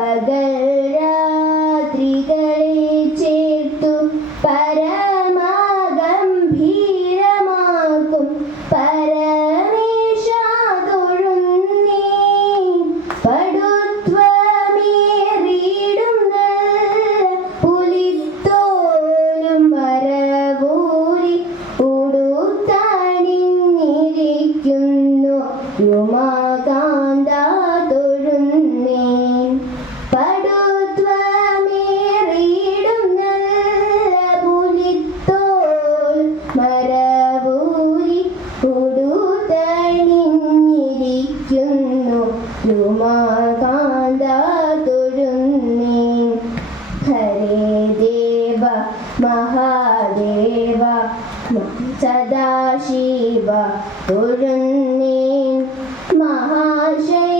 പകൽ രാത്രികളെ ചേർത്തു പരമഗംഭീരമാക്കും. പരമേശ തൊഴുന്നേ പടുത്വമേറിയിടും പുലിത്തോലും വരവൂരി ഉടുത്തണിഞ്ഞിരിക്കുന്നു യുമാകാന്ത മഹാദേവ സദാശിവ തുരുന്നീൻ മഹാശൈലാധിപ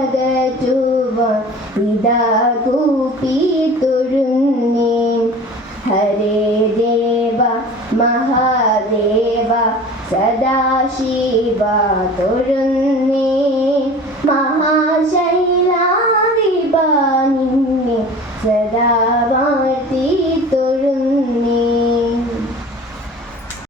അകറ്റുവാൻ ഇതാ കൂപ്പി തൊഴുന്നേ. ഹരേ ദേവ മഹാദേവ സദാശിവ തൊഴുന്നേ.